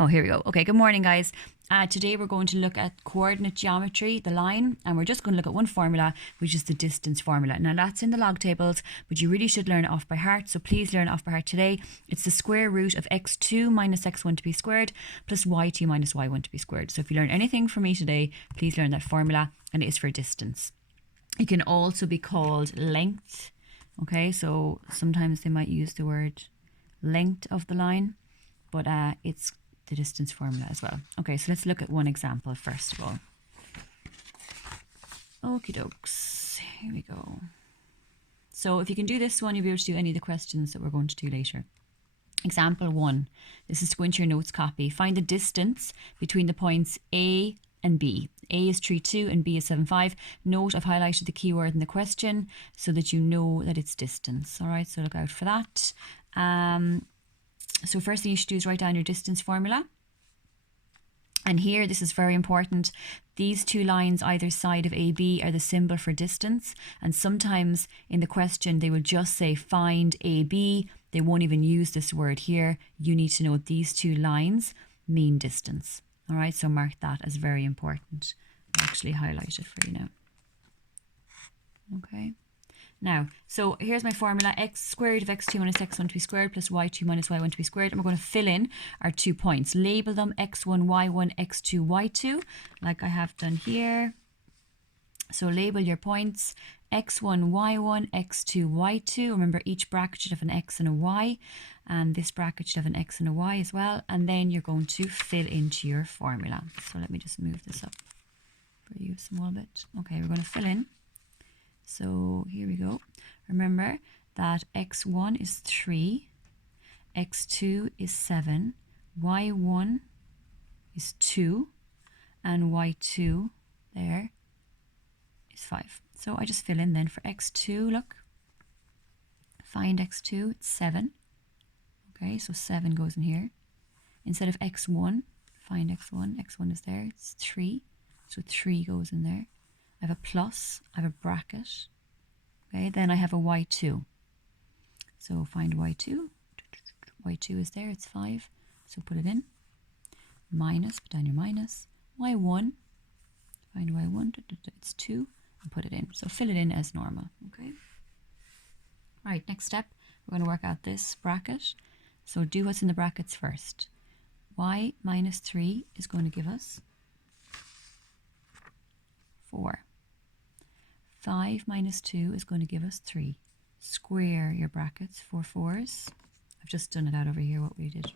Oh, here we go. Okay, good morning, guys. Today we're going to look at coordinate geometry, the line, and we're just going to look at one formula, which is the distance formula. Now that's in the log tables, but you really should learn it off by heart, so please learn it off by heart today. It's the square root of x2 minus x1 to be squared plus y2 minus y1 to be squared. So if you learn anything from me today, please learn that formula, and it is for distance. It can also be called length. Okay, so sometimes they might use the word length of the line, but it's the distance formula as well. Okay, so let's look at one example first of all. Okie dokes, here we go. So if you can do this one, you'll be able to do any of the questions that we're going to do later. Example 1, this is to go into your notes copy. Find the distance between the points A and B. A is 3,2 and B is 7,5. Note I've highlighted the keyword in the question so that you know that it's distance. All right, so look out for that. So first thing you should do is write down your distance formula. And here, this is very important. These two lines either side of AB are the symbol for distance. And sometimes in the question, they will just say find AB. They won't even use this word here. You need to know these two lines mean distance. All right, so mark that as very important. I'll actually highlight it for you now. Okay. Now, so here's my formula, x squared of x2 minus x1 to be squared plus y2 minus y1 to be squared. And we're going to fill in our 2 points. Label them x1, y1, x2, y2, like I have done here. So label your points, x1, y1, x2, y2. Remember, each bracket should have an x and a y. And this bracket should have an x and a y as well. And then you're going to fill into your formula. So let me just move this up for you a small bit. Okay, we're going to fill in. So here we go. Remember that x1 is 3, x2 is 7, y1 is 2, and y2 there is 5. So I just fill in then for x2, look. Find x2, it's 7. Okay, so 7 goes in here. Instead of x1, find x1. x1 is there, it's 3. So 3 goes in there. I have a plus, I have a bracket, okay, then I have a y2. So find y2, y2 is there, it's 5, so put it in, minus, put down your minus, y1, find y1, it's 2, and put it in. So fill it in as normal, okay. Right, next step, we're going to work out this bracket. So do what's in the brackets first. Y minus 3 is going to give us 4. 5 minus 2 is going to give us 3. Square your brackets, 4 4s. I've just done it out over here, what we did.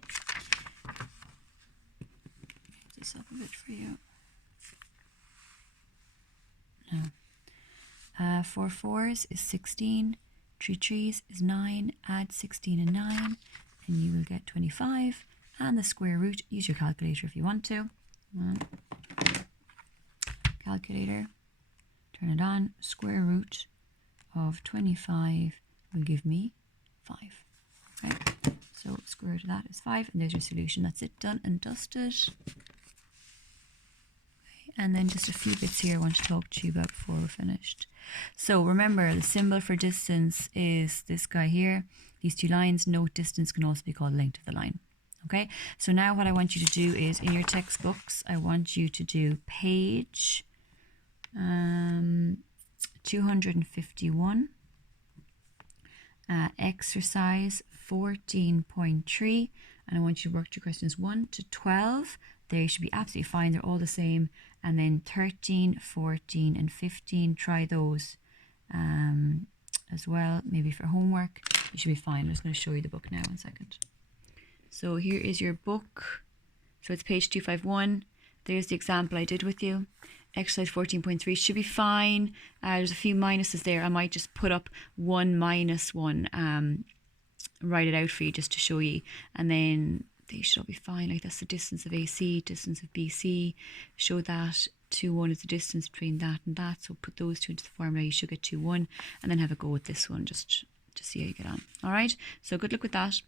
Make this up a bit for you. No. 4 4s is 16. 3 3s is 9. Add 16 and 9, and you will get 25. And the square root, use your calculator if you want to. Calculator. Turn it on, square root of 25 will give me 5. Okay, so square root of that is 5, and there's your solution. That's it, done and dusted. Okay, and then just a few bits here I want to talk to you about before we're finished. So remember, the symbol for distance is this guy here. These two lines, note distance can also be called length of the line. Okay, so now what I want you to do is, in your textbooks, I want you to do page 251, exercise 14.3, and I want you to work through questions 1 to 12. They should be absolutely fine, they're all the same. And then 13, 14 and 15, try those as well, maybe for homework. You should be fine. I'm just going to show you the book now, 1 second. So here is your book. So it's page 251. There's the example I did with you. Exercise 14.3 should be fine. There's a few minuses there. I might just put up 1 minus 1, write it out for you just to show you. And then they should all be fine. Like that's the distance of AC, distance of BC. Show that 2, 1 is the distance between that and that. So put those two into the formula. You should get 2, 1. And then have a go with this one just to see how you get on. All right. So good luck with that.